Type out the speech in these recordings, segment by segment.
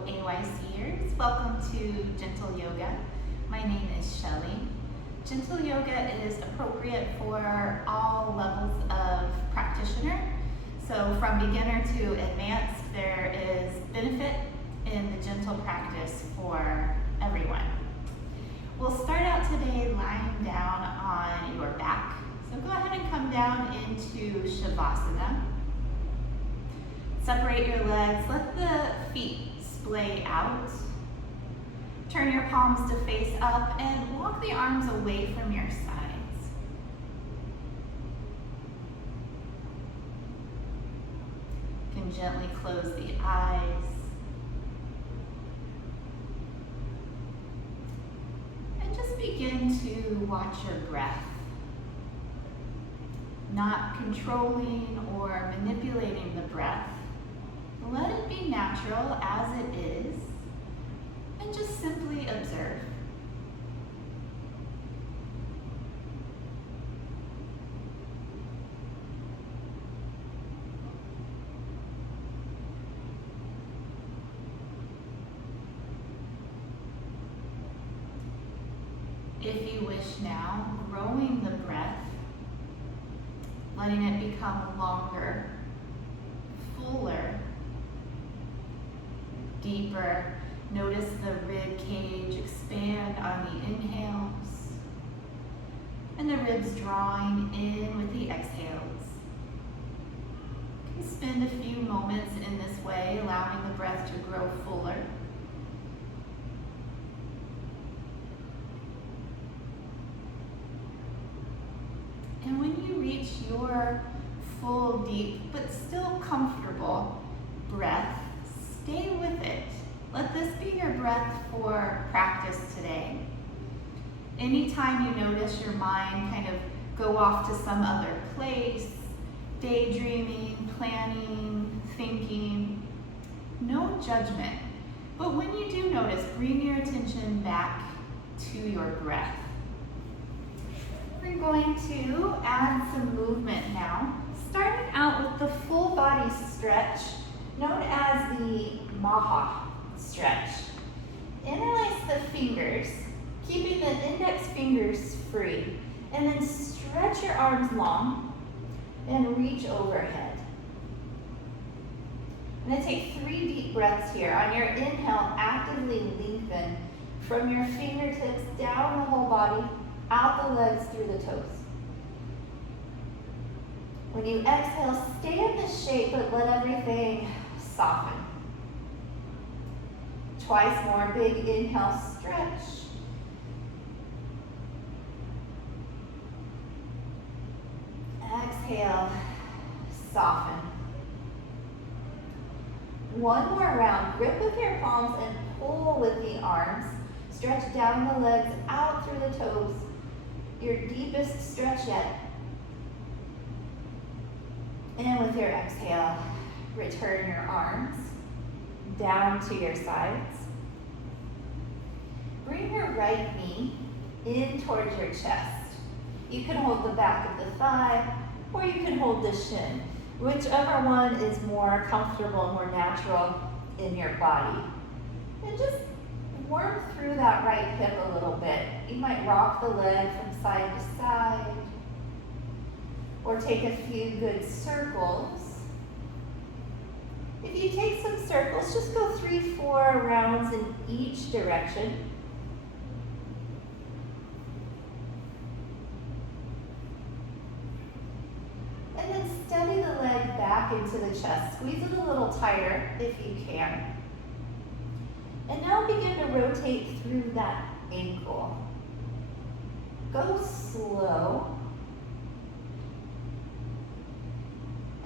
fellow AYCers. Welcome to Gentle Yoga. My name is Shelley. Gentle Yoga is appropriate for all levels of practitioner. So from beginner to advanced, there is benefit in the gentle practice for everyone. We'll start out today lying down on your back. So go ahead and come down into Shavasana. Separate your legs, let the feet splay out. Turn your palms to face up and walk the arms away from your sides. You can gently close the eyes. And just begin to watch your breath. Not controlling or manipulating the breath. Let it be natural as it is, and just simply observe. If you wish now, growing the breath, letting it become longer, fuller, deeper. Notice the rib cage expand on the inhales and the ribs drawing in with the exhales. You can spend a few moments in this way, allowing the breath to grow fuller. And when you reach your full, deep, but still comfortable breath, stay with it. Let this be your breath for practice today. Anytime you notice your mind kind of go off to some other place, daydreaming, planning, thinking, no judgment. But when you do notice, bring your attention back to your breath. We're going to add some movement now, starting out with the full body stretch, known as the Maha stretch. Interlace the fingers, keeping the index fingers free, and then stretch your arms long and reach overhead. I'm going to take 3 deep breaths here. On your inhale, actively lengthen from your fingertips down the whole body, out the legs through the toes. When you exhale, stay in this shape, but let everything soften. Twice more, big inhale, stretch. Exhale, soften. One more round, grip with your palms and pull with the arms. Stretch down the legs, out through the toes. Your deepest stretch yet. And with your exhale, return your arms down to your sides. Bring your right knee in towards your chest. You can hold the back of the thigh, or you can hold the shin, whichever one is more comfortable and more natural in your body. And just work through that right hip a little bit. You might rock the leg from side to side, or take a few good circles. If you take some circles, just go 3-4 rounds in each direction. And then steady the leg back into the chest. Squeeze it a little tighter if you can. And now begin to rotate through that ankle. Go slow.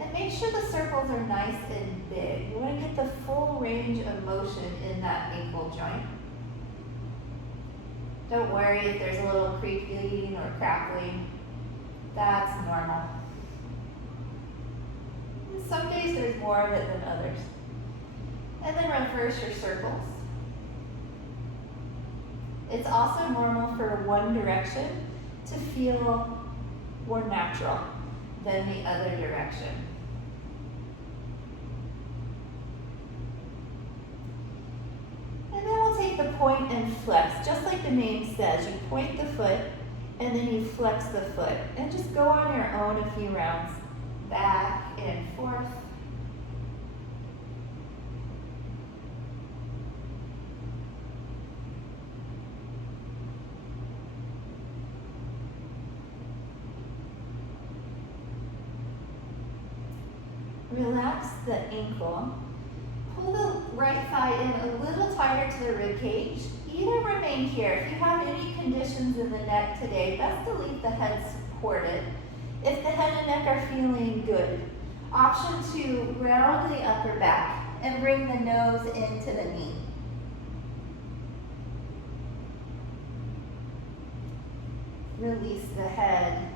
And make sure the circles are nice and big. You want to get the full range of motion in that ankle joint. Don't worry if there's a little creaking or crackling. That's normal. And some days there's more of it than others. And then reverse your circles. It's also normal for one direction to feel more natural than the other direction. point and flex, just like the name says. You point the foot and then you flex the foot. And just go on your own a few rounds. Back and forth. Relax the ankle. Pull the right thigh in a little tighter to the rib cage. Either remain here. If you have any conditions in the neck today, best to leave the head supported. If the head and neck are feeling good, option 2, round the upper back and bring the nose into the knee. Release the head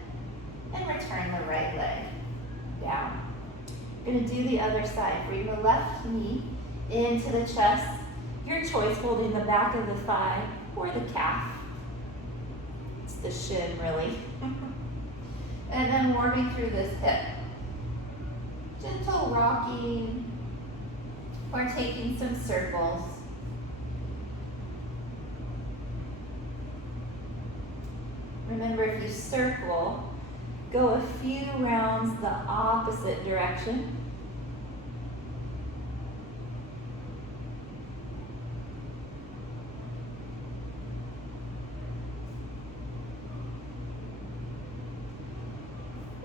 and return the right leg down. We're going to do the other side. Bring the left knee into the chest. Your choice, holding the back of the thigh or the calf. It's the shin, really. And then warming through this hip. Gentle rocking or taking some circles. Remember, if you circle, go a few rounds the opposite direction.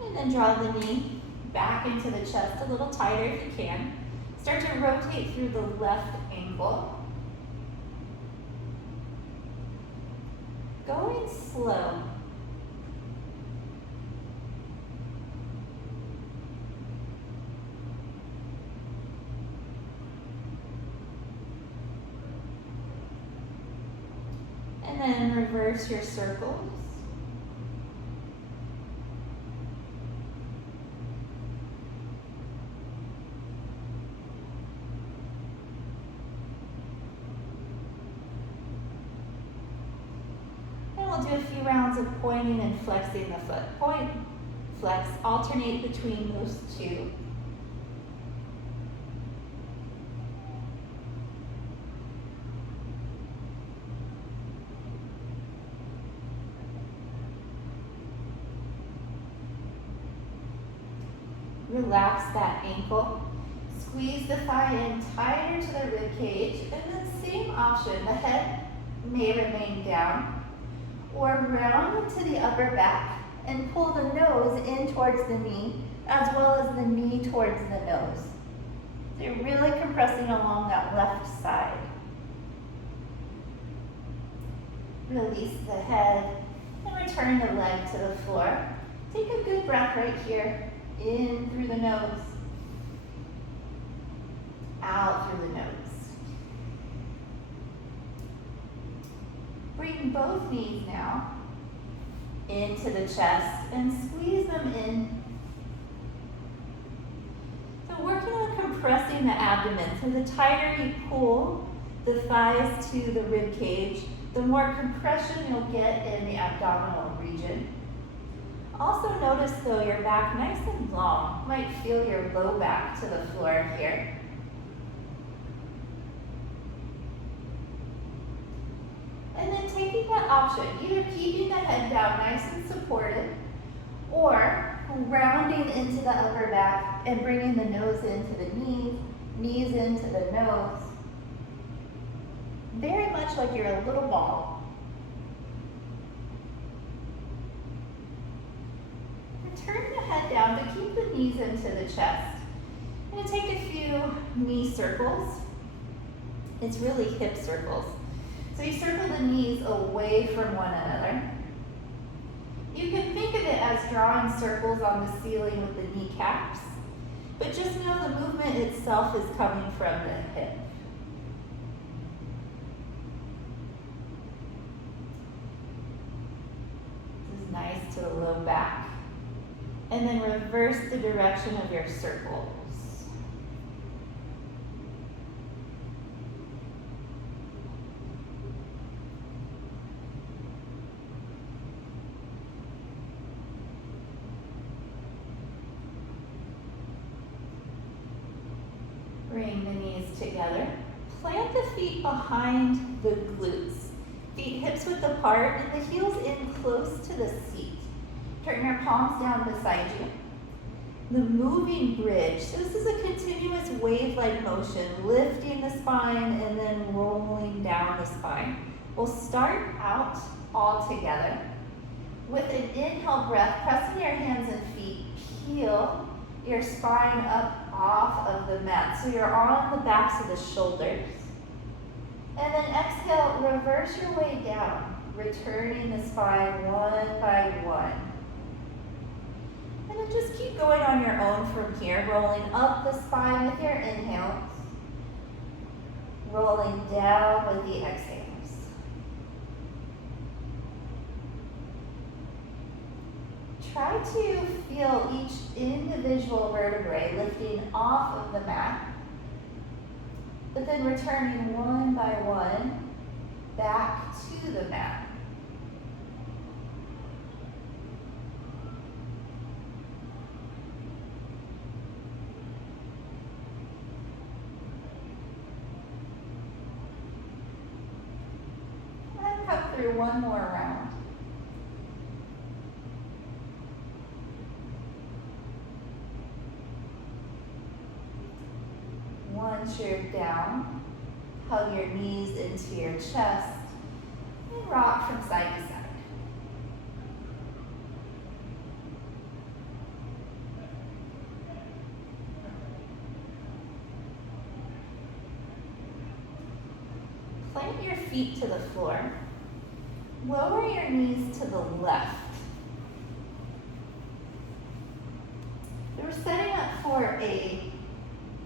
And then draw the knee back into the chest a little tighter if you can. Start to rotate through the left ankle. Going slow. And then reverse your circles. And we'll do a few rounds of pointing and flexing the foot. Point, flex, alternate between those two. Relax that ankle. Squeeze the thigh in tighter to the rib cage. And then same option, the head may remain down. Or round to the upper back and pull the nose in towards the knee as well as the knee towards the nose. So you're really compressing along that left side. Release the head and return the leg to the floor. Take a good breath right here. In through the nose, out through the nose. Bring both knees now into the chest and squeeze them in. So working on compressing the abdomen. So the tighter you pull the thighs to the rib cage, the more compression you'll get in the abdominal region. Also notice though your back nice and long. You might feel your low back to the floor here. And then taking that option, either keeping the head down nice and supported or rounding into the upper back and bringing the nose into the knees, knees into the nose. Very much like you're a little ball. Turn the head down to keep the knees into the chest. I'm going to take a few knee circles. It's really hip circles. So you circle the knees away from one another. You can think of it as drawing circles on the ceiling with the kneecaps, but just know the movement itself is coming from the hip. This is nice to the low back. And then reverse the direction of your circles. Bring the knees together. Plant the feet behind the glutes. Feet hips width apart and the heels in close to the seat. Turn your palms down beside you. The moving bridge. So this is a continuous wave-like motion, lifting the spine and then rolling down the spine. We'll start out all together. With an inhale breath, pressing your hands and feet, peel your spine up off of the mat. So you're on the backs of the shoulders. And then exhale, reverse your way down, returning the spine one by one. And then just keep going on your own from here, rolling up the spine with your inhales, rolling down with the exhales. Try to feel each individual vertebrae lifting off of the mat, but then returning one by one back to the mat. And come through one more round. Once you're down, hug your knees into your chest and rock from side to side. Plant your feet to the floor. Lower your knees to the left. We're setting up for a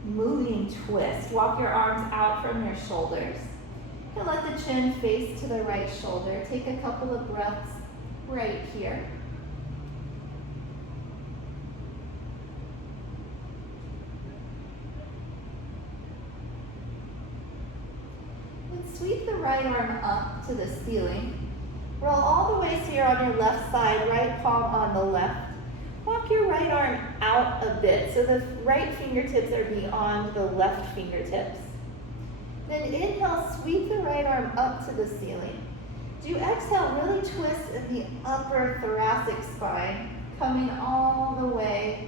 moving twist. Walk your arms out from your shoulders. You can let the chin face to the right shoulder. Take a couple of breaths right here. And sweep the right arm up to the ceiling. Roll all the way so you're on your left side, right palm on the left. Walk your right arm out a bit so the right fingertips are beyond the left fingertips. Then inhale, sweep the right arm up to the ceiling. Do you exhale, really twist in the upper thoracic spine, coming all the way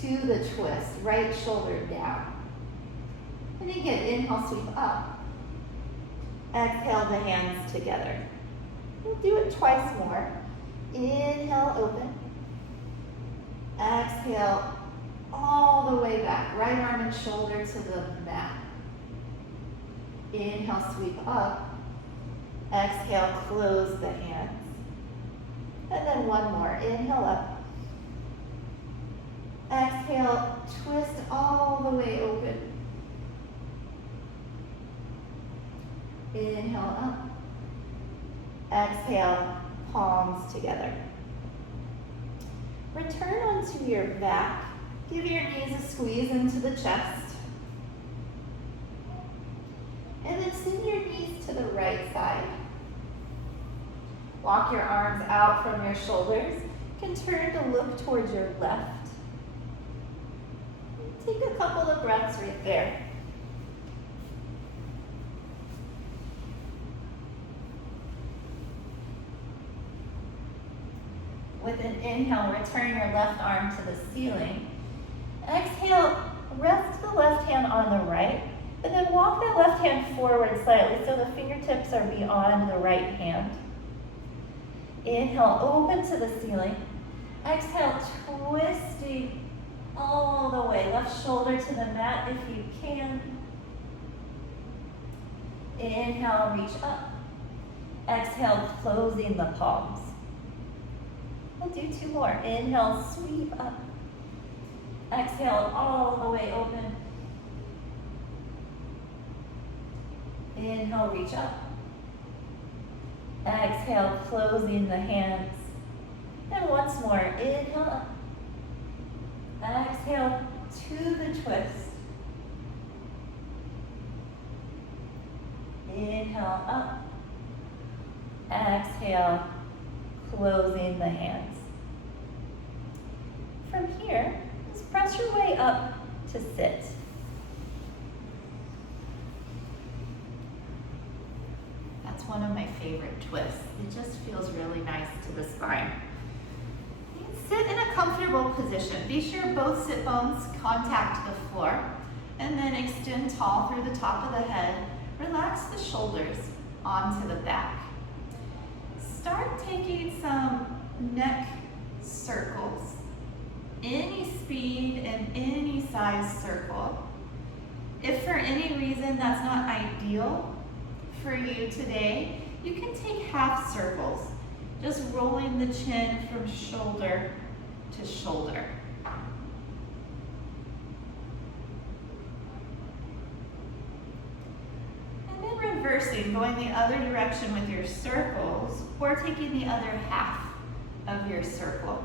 to the twist, right shoulder down. And again, inhale, sweep up. Exhale the hands together. We'll do it twice more. Inhale, open. Exhale, all the way back, right arm and shoulder to the mat. Inhale, sweep up. Exhale, close the hands. And then one more, inhale up. Exhale, twist all the way open. Inhale up. Exhale, palms together. Return onto your back. Give your knees a squeeze into the chest. And then send your knees to the right side. Walk your arms out from your shoulders. You can turn to look towards your left. Take a couple of breaths right there. With an inhale, return your left arm to the ceiling. Exhale, rest the left hand on the right, and then walk that left hand forward slightly so the fingertips are beyond the right hand. Inhale, open to the ceiling. Exhale, twisting all the way. Left shoulder to the mat if you can. Inhale, reach up. Exhale, closing the palms. We'll do two more. Inhale, sweep up. Exhale, all the way open. Inhale, reach up. Exhale, closing the hands. And once more, inhale up. Exhale to the twist. Inhale up. Exhale, closing the hands. From here, just press your way up to sit. one of my favorite twists. It just feels really nice to the spine. Sit in a comfortable position. Be sure both sit bones contact the floor, and then extend tall through the top of the head. Relax the shoulders onto the back. Start taking some neck circles. Any speed and any size circle. If for any reason that's not ideal for you today, you can take half circles, just rolling the chin from shoulder to shoulder. And then reversing, going the other direction with your circles, or taking the other half of your circle.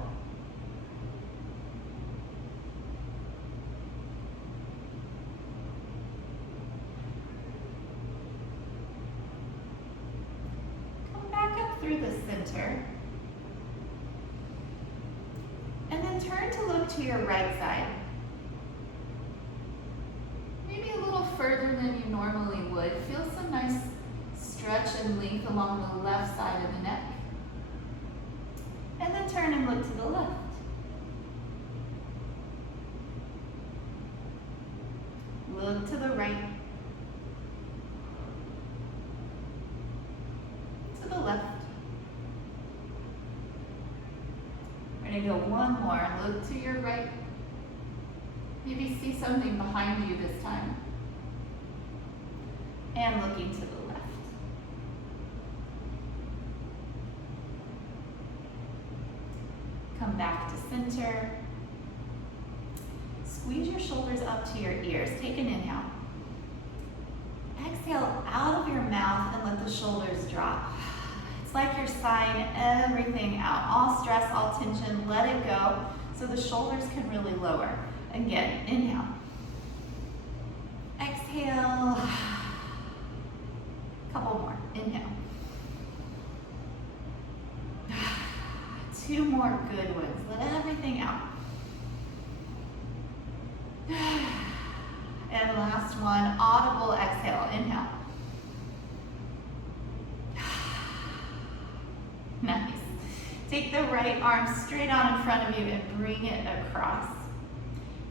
Through the center. And then turn to look to your right side. Maybe a little further than you normally would. Feel some nice stretch and length along the left side of the neck. And then turn and look to the left. Look to the right. To the left. We're going to go one more. Look to your right. Maybe see something behind you this time. And looking to the left. Come back to center. Squeeze your shoulders up to your ears. Take an inhale. Exhale out of your mouth and let the shoulders drop. It's like you're sighing everything out. All stress, all tension, let it go so the shoulders can really lower. Again, inhale. Exhale. Couple more. Inhale. Two more good ones. Let everything out. And last one, audible exhale. Inhale. Nice. Take the right arm straight on in front of you and bring it across.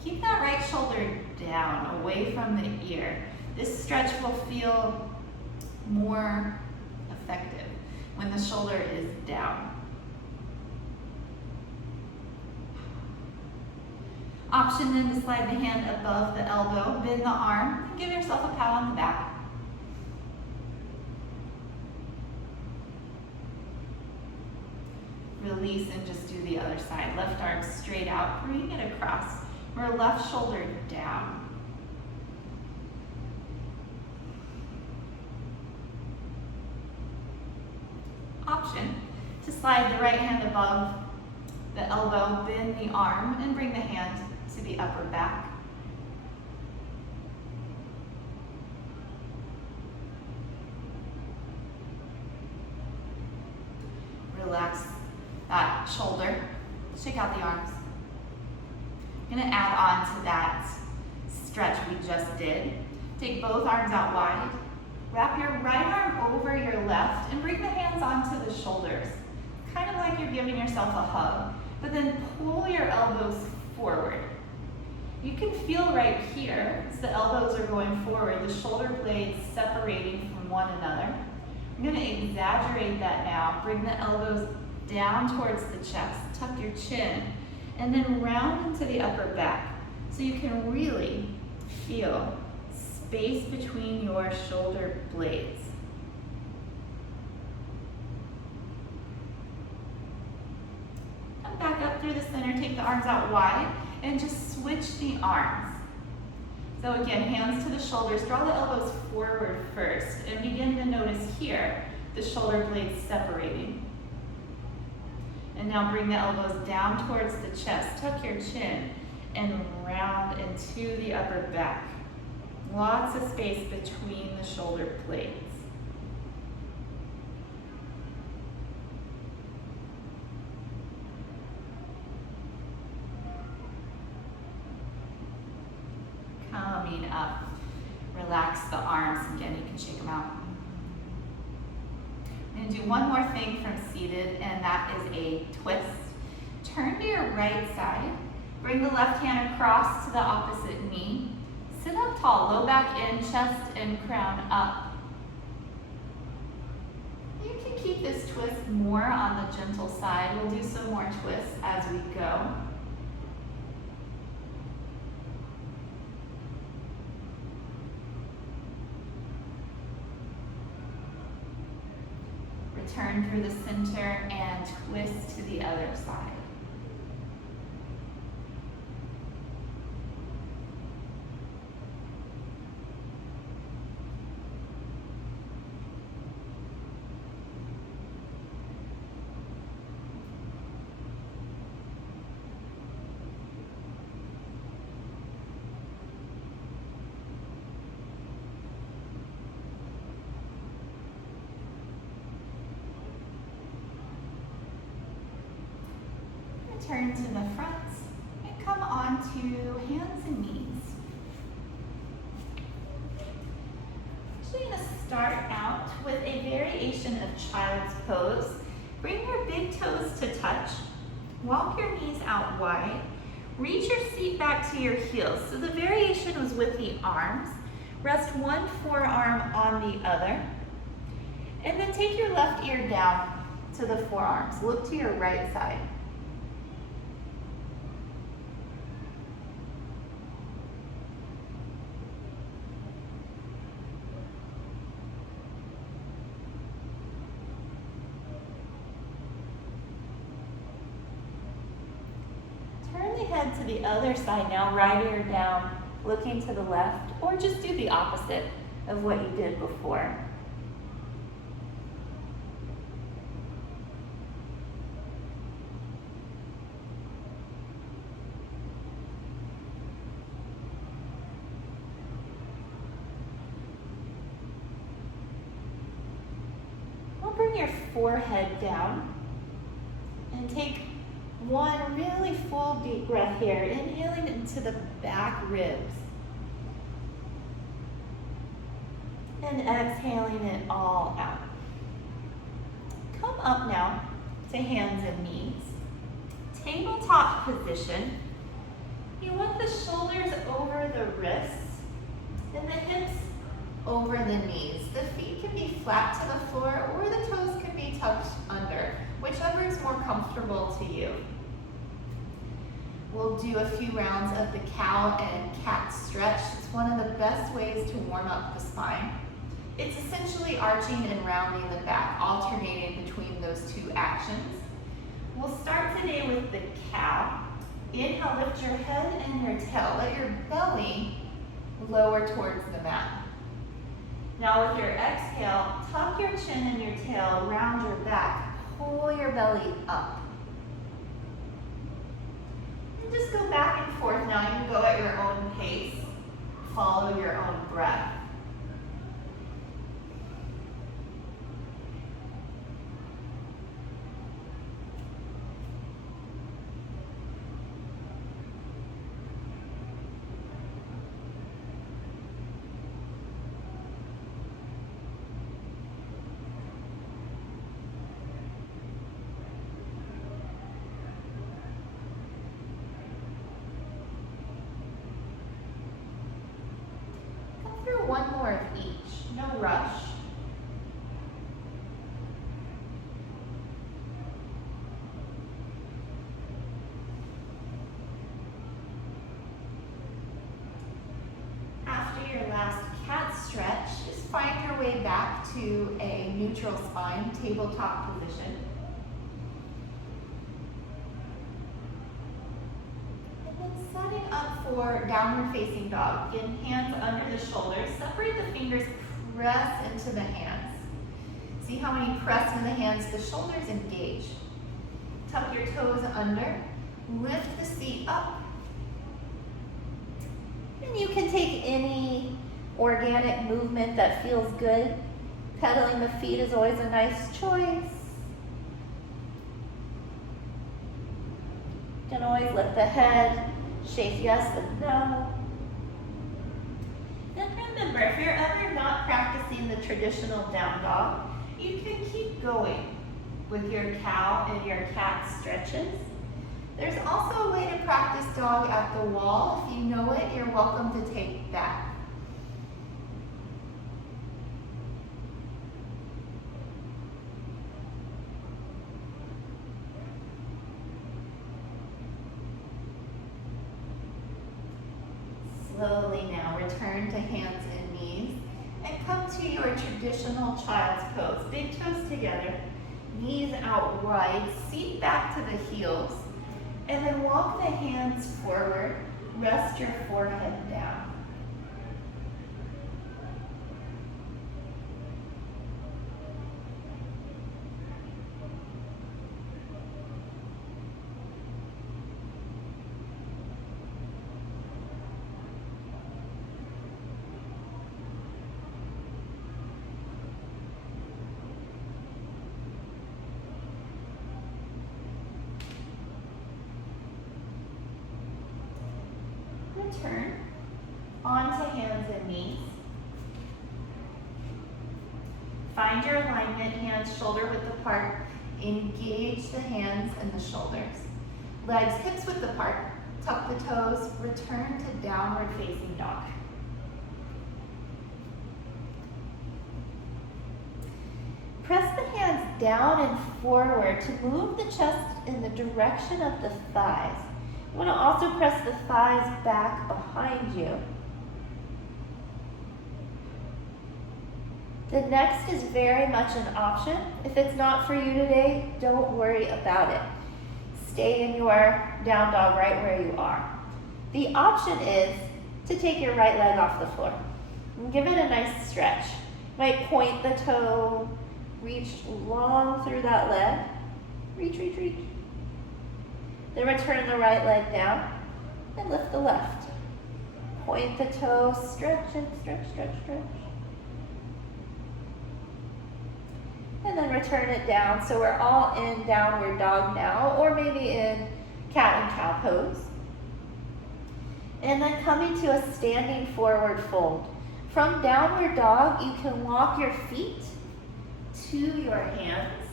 Keep that right shoulder down, away from the ear. This stretch will feel more effective when the shoulder is down. Option then to slide the hand above the elbow, bend the arm, and give yourself a pat on the back. Release and just do the other side. Left arm straight out, bring it across. Or left shoulder down. Option to slide the right hand above the elbow, bend the arm, and bring the hand to the upper back. Relax that shoulder, shake out the arms. I'm going to add on to that stretch we just did. Take both arms out wide. Wrap your right arm over your left and bring the hands onto the shoulders. Kind of like you're giving yourself a hug, but then pull your elbows forward. You can feel right here, as the elbows are going forward, the shoulder blades separating from one another. I'm going to exaggerate that now. Bring the elbows down towards the chest, tuck your chin, and then round into the upper back so you can really feel space between your shoulder blades. Come back up through the center, take the arms out wide, and just switch the arms. So again, hands to the shoulders, draw the elbows forward first, and begin to notice here the shoulder blades separating. And now bring the elbows down towards the chest, tuck your chin, and round into the upper back. Lots of space between the shoulder blades. Coming up, relax the arms. Again, you can shake them out. I'm going to do one more thing from seated, and that is a twist. Turn to your right side. Bring the left hand across to the opposite knee. Sit up tall, low back in, chest and crown up. You can keep this twist more on the gentle side. We'll do some more twists as we go. Return through the center and twist to the other side. Turn to the front and come on to hands and knees. Actually, I'm going to start out with a variation of child's pose. Bring your big toes to touch. Walk your knees out wide. Reach your seat back to your heels. So the variation was with the arms. Rest one forearm on the other. And then take your left ear down to the forearms. Look to your right side. Head to the other side now, right ear down, looking to the left, or just do the opposite of what you did before. We'll bring your forehead down and take one really full deep breath here, inhaling into the back ribs. And exhaling it all out. Come up now to hands and knees. Tabletop position. You want the shoulders over the wrists and the hips over the knees. The feet can be flat to the floor or the toes can be tucked under, whichever is more comfortable to you. We'll do a few rounds of the cow and cat stretch. It's one of the best ways to warm up the spine. It's essentially arching and rounding the back, alternating between those two actions. We'll start today with the cow. Inhale, lift your head and your tail. Let your belly lower towards the mat. Now with your exhale, tuck your chin and your tail, round your back, pull your belly up. And just go back and forth now. You can go at your own pace. Follow your own breath. One more of each, no rush. After your last cat stretch, just find your way back to a neutral spine, tabletop position. Setting up for downward facing dog. Again, hands under the shoulders. Separate the fingers, press into the hands. See how when you press into the hands, the shoulders engage. Tuck your toes under. Lift the seat up. And you can take any organic movement that feels good. Pedaling the feet is always a nice choice. You can always lift the head. Shake yes and no. And remember, if you're ever not practicing the traditional down dog, You can keep going with your cow and your cat stretches. There's also a way to practice dog at the wall. If you know it, you're welcome to take that. Slowly now return to hands and knees and come to your traditional child's pose. Big toes together, knees out wide, seat back to the heels, and then walk the hands forward. Rest your forehead down. Return onto hands and knees. Find your alignment, hands shoulder width apart. Engage the hands and the shoulders. Legs hips width apart. Tuck the toes. Return to downward facing dog. Press the hands down and forward to move the chest in the direction of the thighs. You want to also press the thighs back behind you. The next is very much an option. If it's not for you today, don't worry about it. Stay in your down dog right where you are. The option is to take your right leg off the floor and give it a nice stretch. You might point the toe, reach long through that leg. Reach, reach, reach. Then return the right leg down and lift the left. Point the toe, stretch and stretch, stretch, stretch. And then return it down. So we're all in downward dog now, or maybe in cat and cow pose. And then coming to a standing forward fold. From downward dog, you can walk your feet to your hands.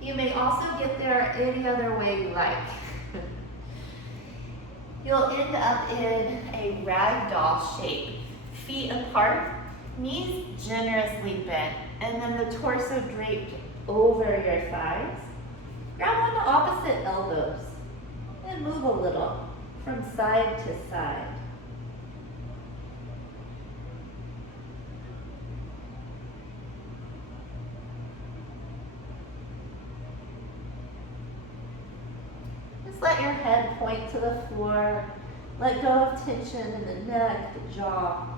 You may also get there any other way you like. You'll end up in a ragdoll shape. Feet apart, knees generously bent, and then the torso draped over your thighs. Grab on the opposite elbows and move a little from side to side. Let your head point to the floor. Let go of tension in the neck, the jaw.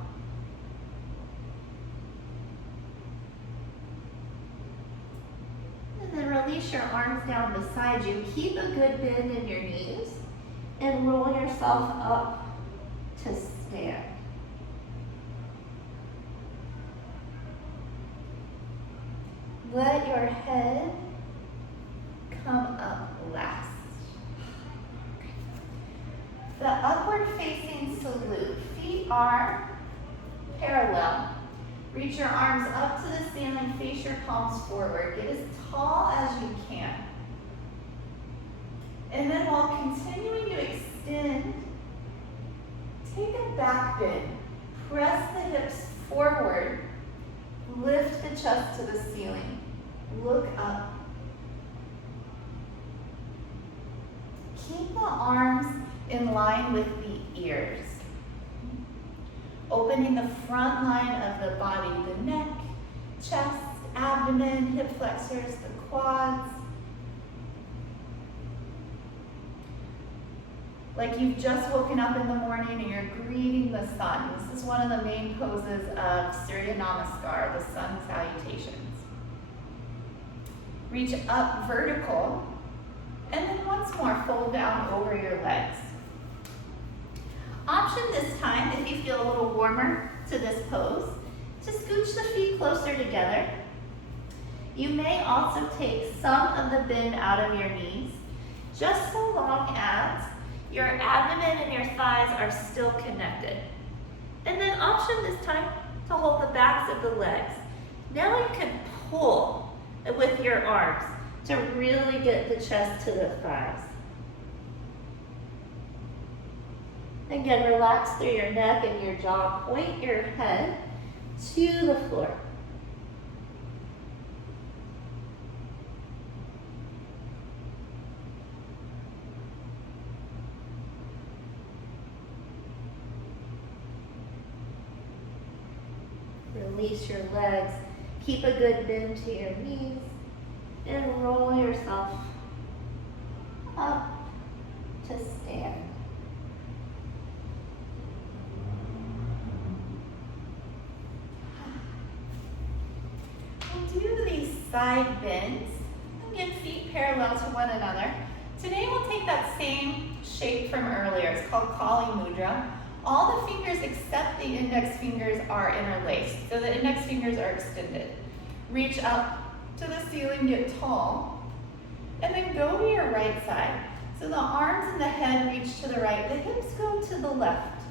And then release your arms down beside you. Keep a good bend in your knees and roll yourself up to stand. Let your head come up last. The upward facing salute. Feet are parallel. Reach your arms up to the ceiling, face your palms forward. Get as tall as you can. And then while continuing to extend, take a back bend. Press the hips forward. Lift the chest to the ceiling. Look up. Keep the arms in line with the ears. Opening the front line of the body, the neck, chest, abdomen, hip flexors, the quads. Like you've just woken up in the morning and you're greeting the sun. This is one of the main poses of Surya Namaskar, the sun salutations. Reach up vertical, and then once more fold down over your legs. Option this time, if you feel a little warmer to this pose, to scooch the feet closer together. You may also take some of the bend out of your knees, just so long as your abdomen and your thighs are still connected. And then option this time to hold the backs of the legs. Now you can pull with your arms to really get the chest to the thighs. Again, relax through your neck and your jaw. Point your head to the floor. Release your legs. Keep a good bend to your knees. And roll yourself up to stand. We'll do these side bends. Again, feet parallel to one another. Today we'll take that same shape from earlier. It's called Kali Mudra. All the fingers except the index fingers are interlaced, so the index fingers are extended. Reach up to the ceiling, get tall, and then go to your right side. So the arms and the head reach to the right, the hips go to the left.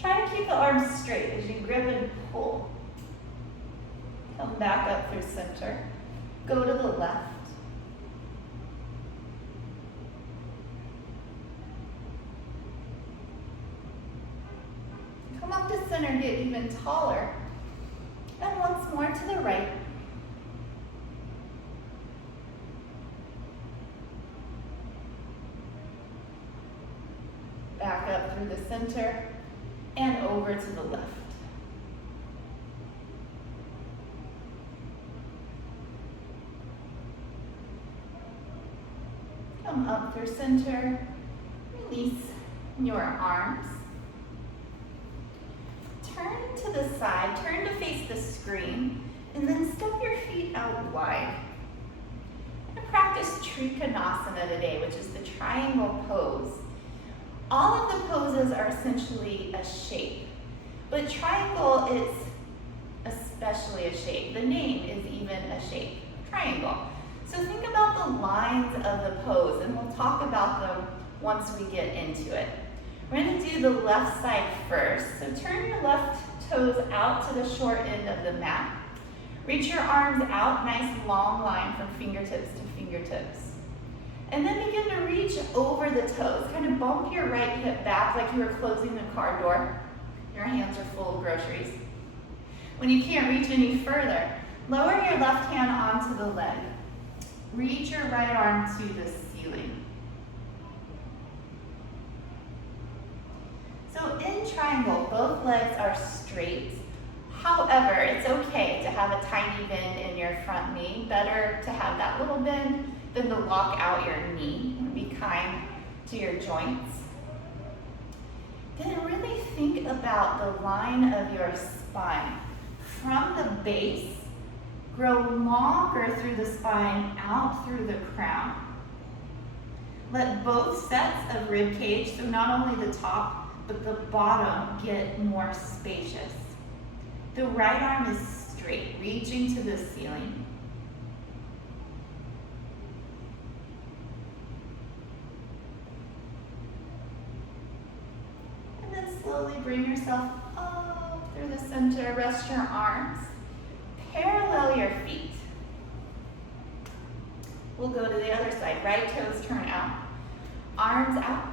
Try to keep the arms straight as you grip and pull. Come back up through center. Go to the left. Come up to center, get even taller. And once more to the right. Back up through the center and over to the left. Come up through center, release your arms. Turn to the side, turn to face the screen, and then step your feet out wide. I'm going to practice Trikonasana today, which is the triangle pose. All of the poses are essentially a shape, but triangle is especially a shape. The name is even a shape, triangle. So think about the lines of the pose, and we'll talk about them once we get into it. We're going to do the left side first. So turn your left toes out to the short end of the mat. Reach your arms out, nice long line from fingertips to fingertips. And then begin to reach over the toes. Kind of bump your right hip back like you were closing the car door. Your hands are full of groceries. When you can't reach any further, lower your left hand onto the leg. Reach your right arm to the ceiling. So in triangle, both legs are straight. However, it's okay to have a tiny bend in your front knee. Better to have that little bend than to lock out your knee. Be kind to your joints. Then really think about the line of your spine. From the base, grow longer through the spine, out through the crown. Let both sets of rib cage, so not only the top, but the bottom, get more spacious. The right arm is straight, reaching to the ceiling. And then slowly bring yourself up through the center. Rest your arms. Parallel your feet. We'll go to the other side. Right toes turn out. Arms out.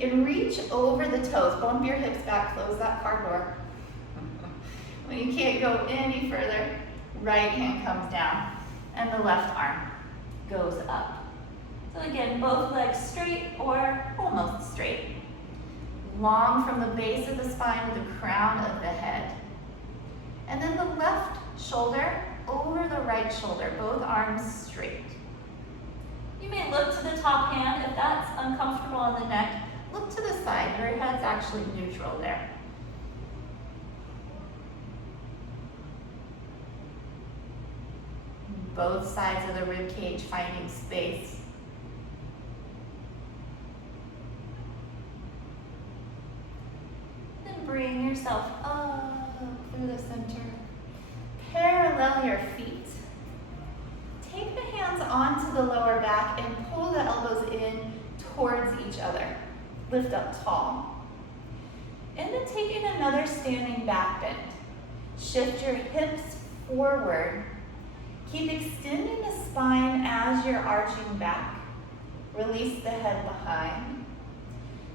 And reach over the toes. Bump your hips back. Close that car door. When you can't go any further, right hand comes down. And the left arm goes up. So again, both legs straight or almost straight. Long from the base of the spine to the crown of the head. And then the left shoulder over the right shoulder, both arms straight. You may look to the top hand if that's uncomfortable on the neck. Look to the side, your head's actually neutral there. Both sides of the rib cage finding space. Then bring yourself up through the center. Parallel your feet. Take the hands onto the lower back and pull the elbows in towards each other. Lift up tall. And then taking another standing back bend. Shift your hips forward. Keep extending the spine as you're arching back. Release the head behind.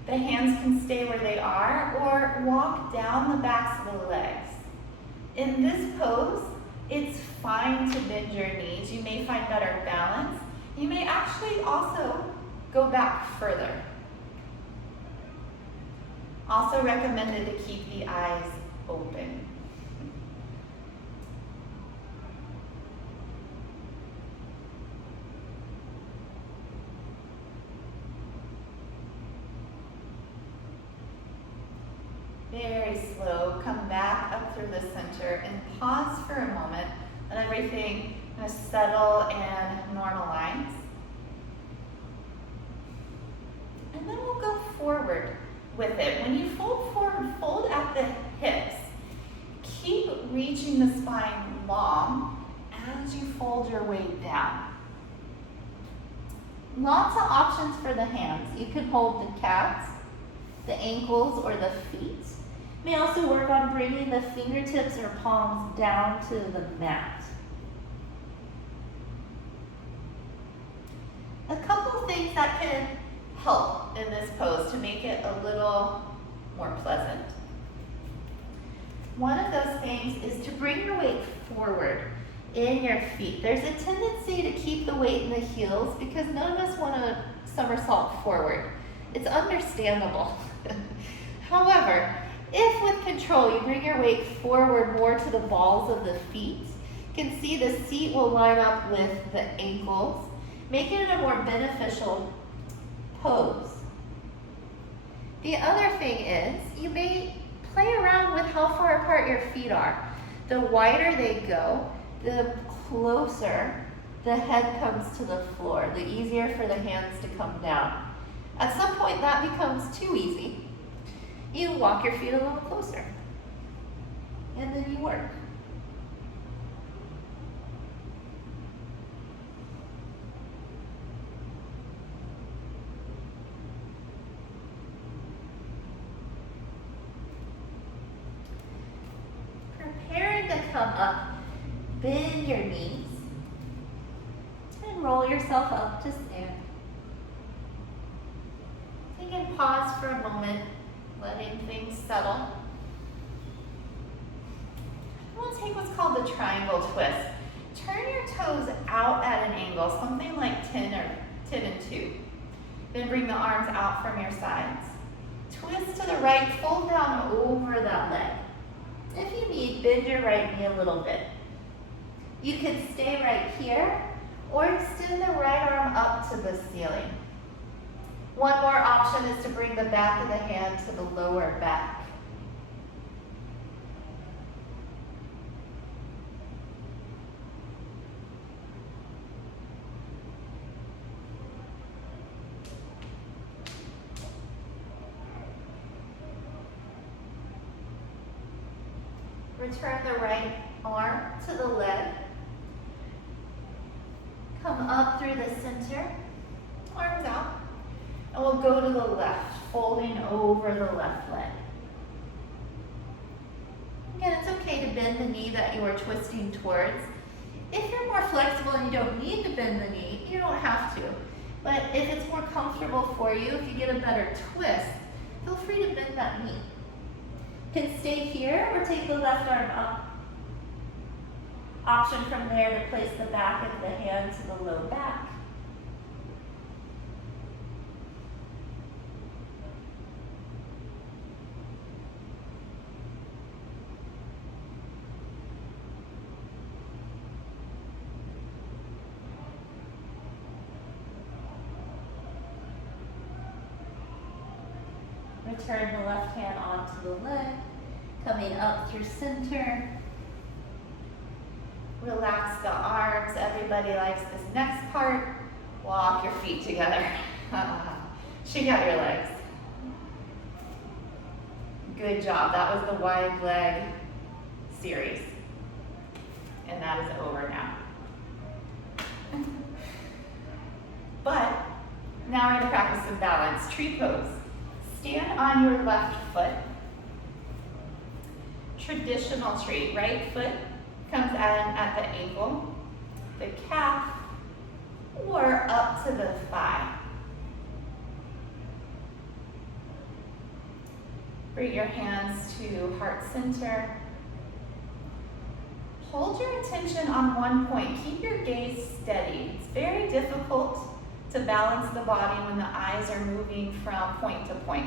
The hands can stay where they are or walk down the backs of the legs. In this pose, it's fine to bend your knees. You may find better balance. You may actually also go back further. Also recommended to keep the eyes open. Very slow, come back up through the center and pause for a moment. Let everything kind of settle and normalize. And then we'll go forward with it. When you fold forward, fold at the hips. Keep reaching the spine long as you fold your weight down. Lots of options for the hands. You can hold the calves, the ankles, or the feet. You may also work on bringing the fingertips or palms down to the mat. A couple things that can help in this pose to make it a little more pleasant. One of those things is to bring your weight forward in your feet. There's a tendency to keep the weight in the heels because none of us want to somersault forward. It's understandable. However, if with control you bring your weight forward more to the balls of the feet, you can see the seat will line up with the ankles, making it a more beneficial pose. The other thing is you may play around with how far apart your feet are. The wider they go, the closer the head comes to the floor, the easier for the hands to come down. At some point that becomes too easy. You walk your feet a little closer, and then you work. Preparing to come up, bend your knees, and roll yourself up to stand. You can pause for a moment, letting things settle. We'll take what's called the triangle twist. Turn your toes out at an angle, something like 10 and 2. Then bring the arms out from your sides. Twist to the right, fold down over that leg. If you need, bend your right knee a little bit. You can stay right here or extend the right arm up to the ceiling. One more option is to bring the back of the hand to the lower back. Return the right arm to the leg. Come up through the center, arms out. And we'll go to the left, folding over the left leg. Again, it's okay to bend the knee that you are twisting towards. If you're more flexible and you don't need to bend the knee, you don't have to. But if it's more comfortable for you, if you get a better twist, feel free to bend that knee. You can stay here or take the left arm up. Option from there to place the back of the hand to the low back. Return the left hand onto the leg, coming up through center. Relax the arms. Everybody likes this next part. Walk your feet together. Shake out your legs. Good job. That was the wide leg series. And that is over now. But now we're going to practice some balance. Tree pose. Stand on your left foot. traditional tree. Right foot comes at the ankle, the calf, or up to the thigh. Bring your hands to heart center. Hold your attention on one point. Keep your gaze steady. It's very difficult to balance the body when the eyes are moving from point to point.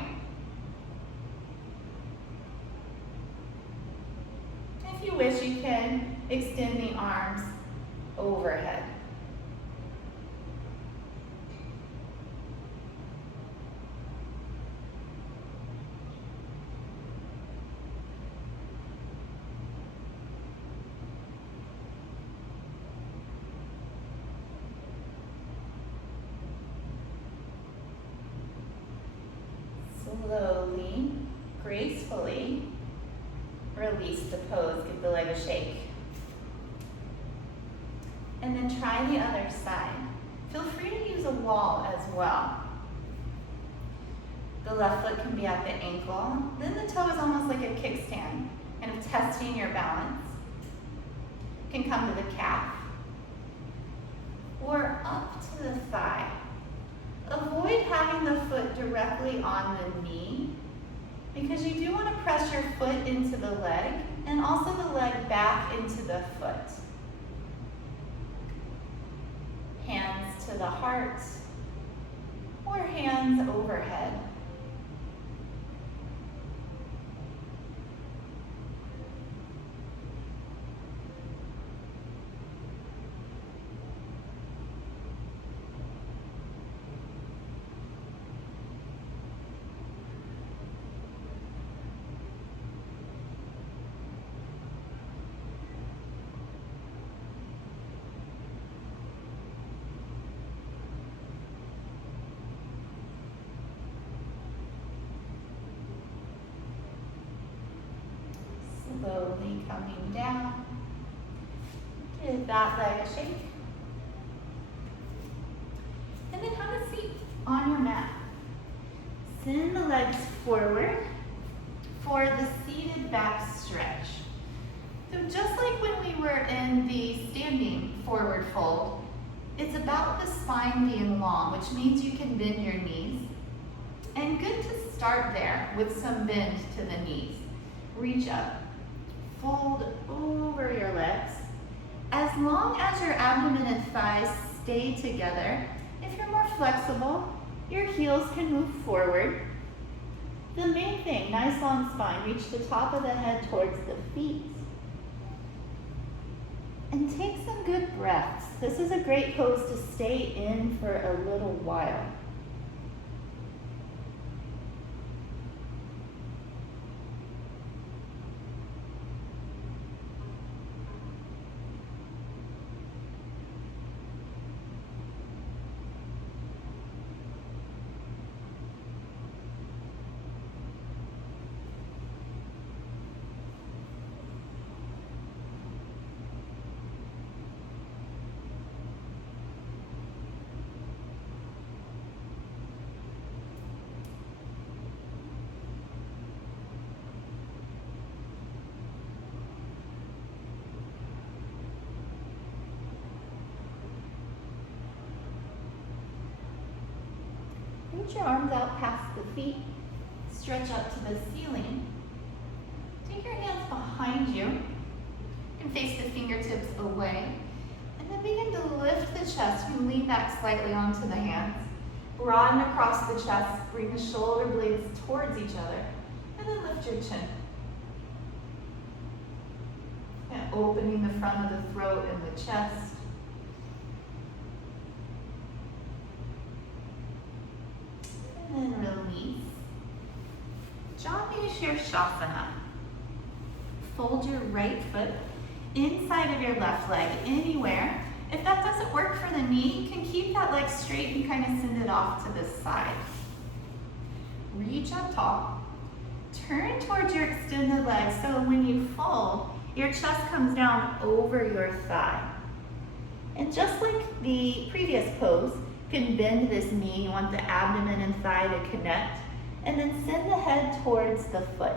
If you wish, you can extend the arms overhead. Slowly, gracefully, release the pose, give the leg a shake. And then try the other side. Feel free to use a wall as well. The left foot can be at the ankle. Then the toe is almost like a kickstand, kind of testing your balance. You can come to the calf or up to the thigh. Avoid having the foot directly on the knee because you do want to press your foot into the leg and also the leg back into the foot. Hands to the heart or hands overhead. Slowly coming down. Give that leg a shake. And then have a seat on your mat. Send the legs forward for the seated back stretch. So just like when we were in the standing forward fold, it's about the spine being long, which means you can bend your knees. And good to start there with some bend to the knees. Reach up. Fold over your legs. As long as your abdomen and thighs stay together, if you're more flexible, your heels can move forward. The main thing, nice long spine. Reach the top of the head towards the feet. And take some good breaths. This is a great pose to stay in for a little while. Reach your arms out past the feet. Stretch up to the ceiling. Take your hands behind you and face the fingertips away. And then begin to lift the chest. You can lean back slightly onto the hands. Broaden across the chest. Bring the shoulder blades towards each other. And then lift your chin. And opening the front of the throat and the chest. And then release. Janu Shirshasana. Fold your right foot inside of your left leg, anywhere. If that doesn't work for the knee, you can keep that leg straight and kind of send it off to the side. Reach up tall. Turn towards your extended leg so when you fold, your chest comes down over your thigh. And just like the previous pose, you can bend this knee. You want the abdomen and thigh to connect. And then send the head towards the foot.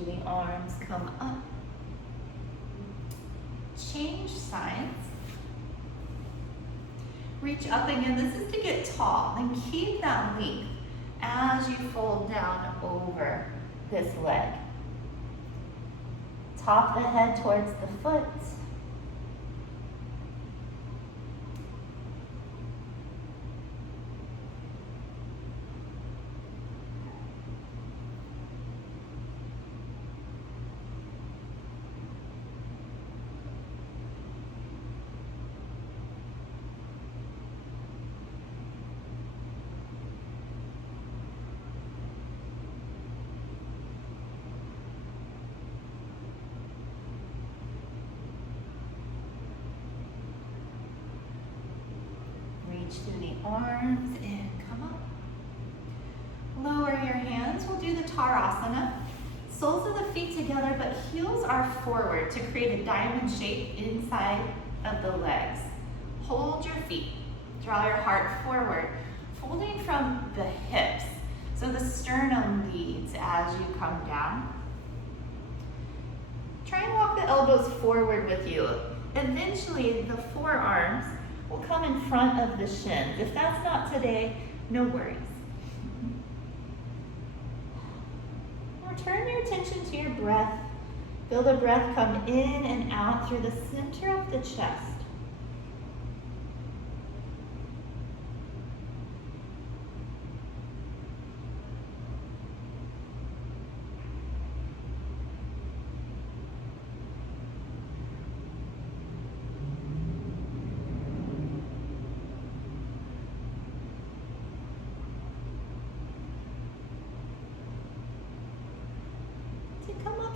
through the arms, come up. Change sides. Reach up again. This is to get tall. And keep that length as you fold down over this leg. Top the head towards the foot. Through the arms and come up. Lower your hands. We'll do the Tarasana. Soles of the feet together, but heels are forward to create a diamond shape inside of the legs. Hold your feet. Draw your heart forward, folding from the hips. So the sternum leads as you come down. Try and walk the elbows forward with you. Eventually, the forearms will come in front of the shins. If that's not today, no worries. Return your attention to your breath. Feel the breath come in and out through the center of the chest.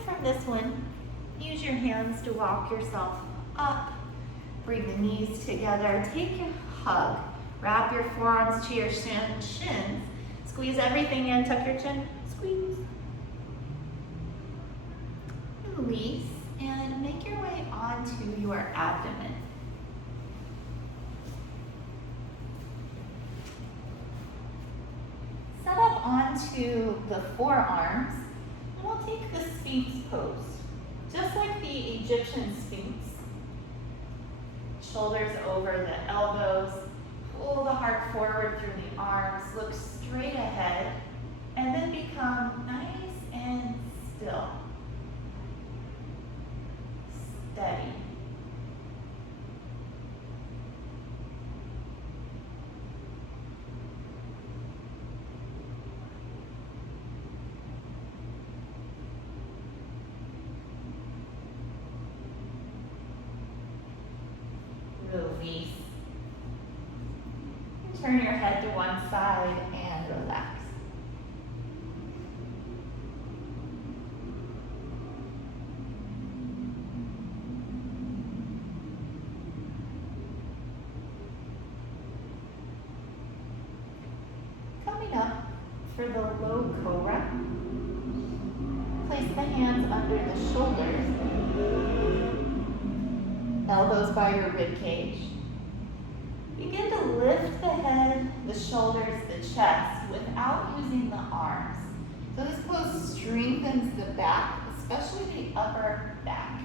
From this one, use your hands to walk yourself up. Bring the knees together. Take a hug. Wrap your forearms to your shins. Squeeze everything in. Tuck your chin. Squeeze. Release and make your way onto your abdomen. Set up onto the forearms. We'll take the Sphinx pose, just like the Egyptian Sphinx. Shoulders over the elbows, pull the heart forward through the arms, look straight ahead, and then become nice and still. Steady. Release. Turn your head to one side and relax. Coming up for the low cobra, place the hands under the shoulders. Elbows by your rib cage. Begin to lift the head, the shoulders, the chest without using the arms. So this pose strengthens the back, especially the upper back.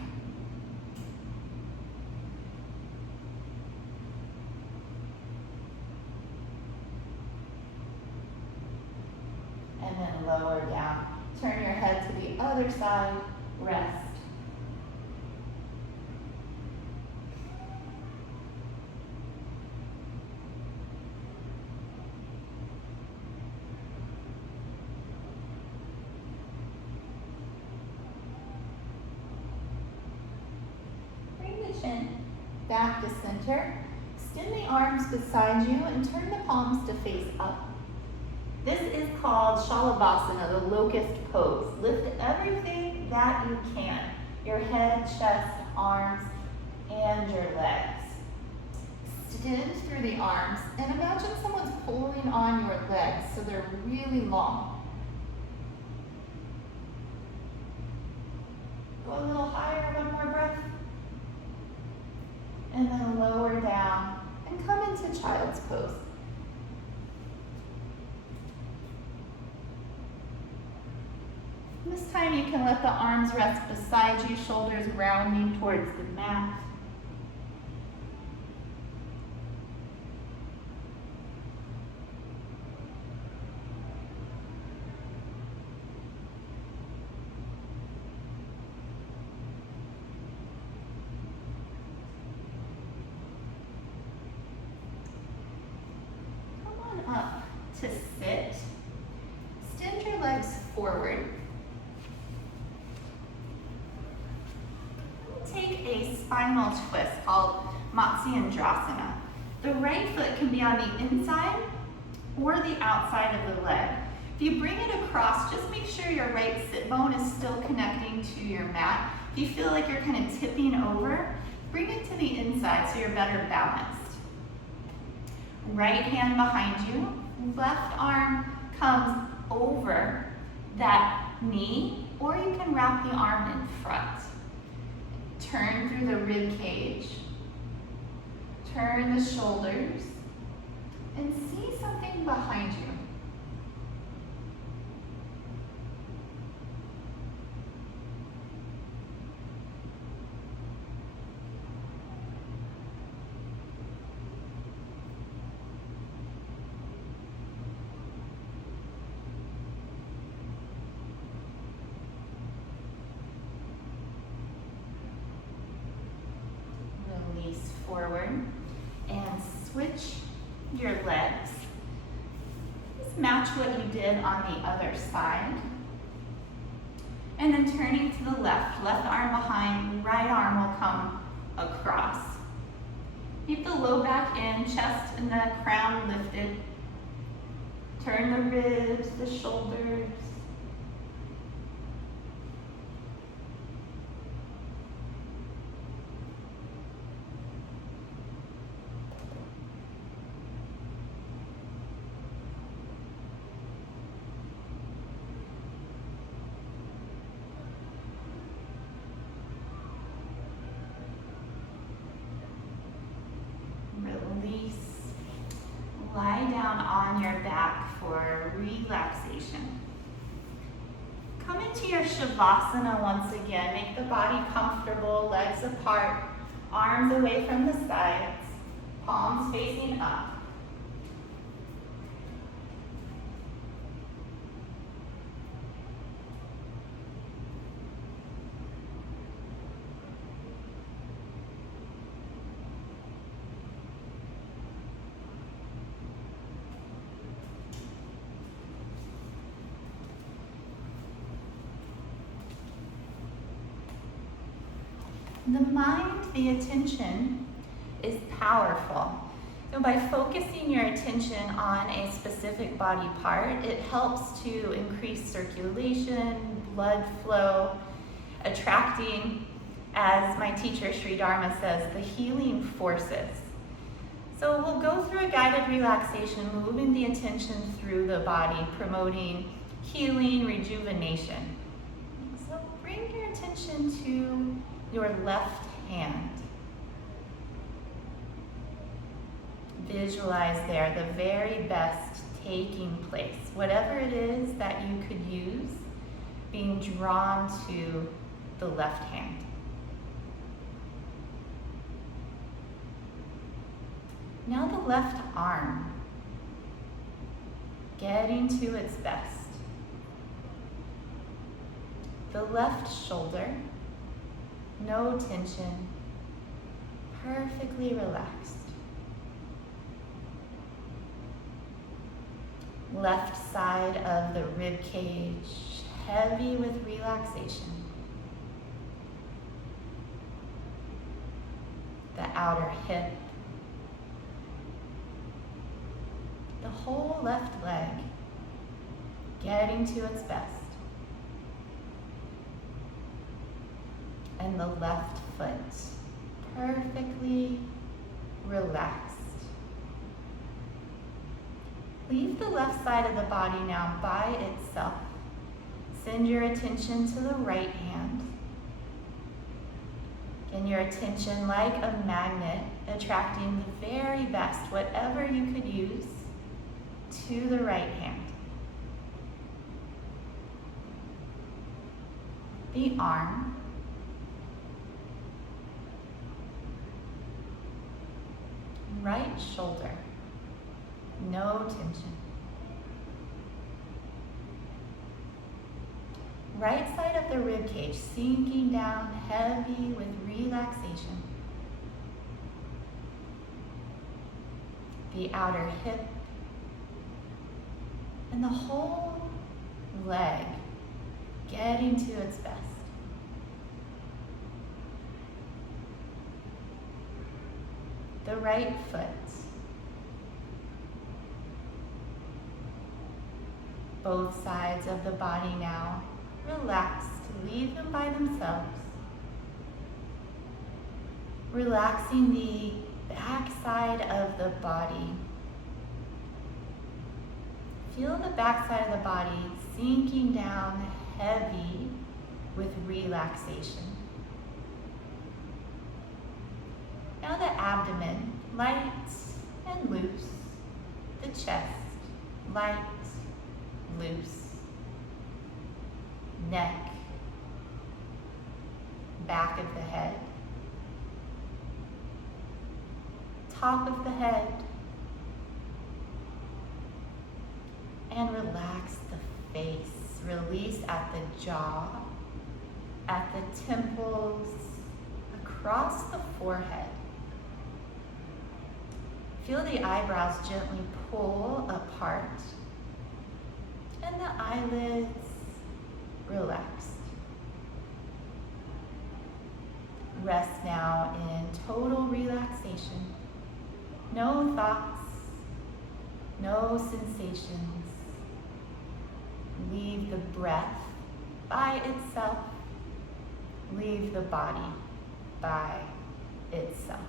And then lower down. Turn your head to the other side, rest. Chin back to center. Extend the arms beside you and turn the palms to face up. This is called Shalabhasana, the locust pose. Lift everything that you can. Your head, chest, arms, and your legs. Extend through the arms and imagine someone's pulling on your legs so they're really long. Go a little higher, one more breath. And then lower down and come into child's pose. This time time, you can let the arms rest beside you, shoulders rounding towards the mat. Up to sit. Extend your legs forward. Take a spinal twist called Matsyendrasana. The right foot can be on the inside or the outside of the leg. If you bring it across, just make sure your right sit bone is still connecting to your mat. If you feel like you're kind of tipping over, bring it to the inside so you're better balanced. Right hand behind you, left arm comes over that knee, or you can wrap the arm in front. Turn through the rib cage, turn the shoulders, and see something behind you. Release forward and switch your legs. Just match what you did on the other side. And then turning to the left arm behind, right arm will come across. Keep the low back in, chest and the crown lifted. Turn the ribs, the shoulders. Release. Lie down on your back for relaxation. Come into your Shavasana once again. Make the body comfortable, legs apart, arms away from the sides, palms facing up. The mind, the attention, is powerful. So by focusing your attention on a specific body part, it helps to increase circulation, blood flow, attracting, as my teacher Sri Dharma says, the healing forces. So we'll go through a guided relaxation, moving the attention through the body, promoting healing, rejuvenation. So bring your attention to your left hand. Visualize there the very best taking place. Whatever it is that you could use, being drawn to the left hand. Now the left arm, getting to its best. The left shoulder, no tension, perfectly relaxed. Left side of the rib cage, heavy with relaxation. The outer hip. The whole left leg, getting to its best. And the left foot, perfectly relaxed. Leave the left side of the body now by itself. Send your attention to the right hand. And your attention, like a magnet, attracting the very best, whatever you could use, to the right hand. the arm, right shoulder, no tension. Right side of the rib cage sinking down heavy with relaxation. The outer hip and the whole leg getting to its best. The right foot. Both sides of the body now relaxed. Leave them by themselves. Relaxing the back side of the body. Feel the back side of the body sinking down heavy with relaxation. Now the abdomen, light and loose. The chest, light, loose. Neck, back of the head, top of the head, and relax the face. Release at the jaw, at the temples, across the forehead. Feel the eyebrows gently pull apart and the eyelids relaxed. Rest now in total relaxation. No thoughts, no sensations. Leave the breath by itself. Leave the body by itself.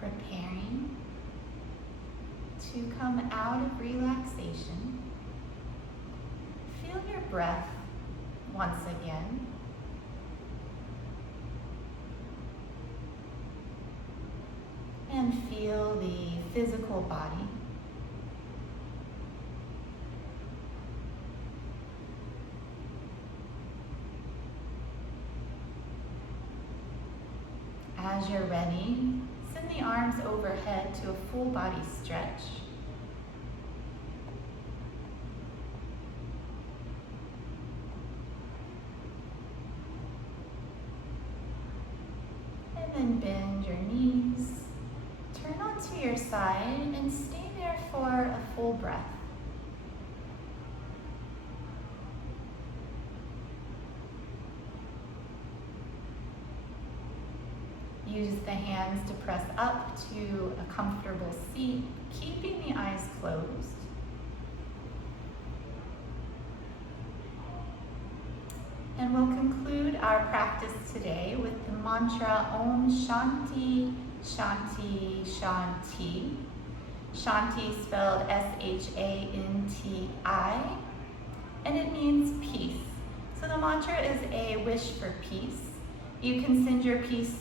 Preparing to come out of relaxation. Feel your breath once again. And feel the physical body. As you're ready, send the arms overhead to a full body stretch. then bend your knees. Turn onto your side and stay there for a full breath. Use the hands to press up to a comfortable seat, keeping the eyes closed. And we'll conclude our practice today with the mantra Om Shanti, Shanti, Shanti. Shanti spelled S-H-A-N-T-I, and it means peace. So the mantra is a wish for peace. You can send your peace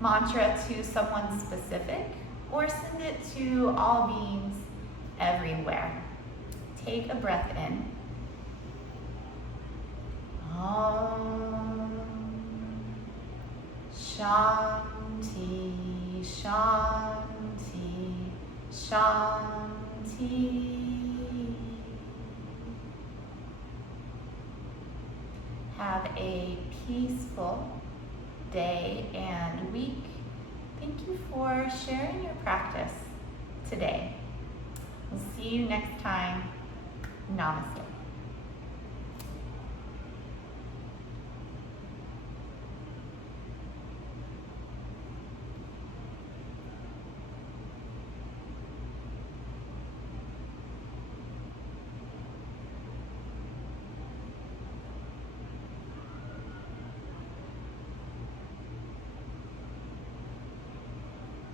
mantra to someone specific or send it to all beings everywhere. Take a breath in. Om Shanti, Shanti, Shanti. Have a peaceful day and week. Thank you for sharing your practice today. We'll see you next time. Namaste.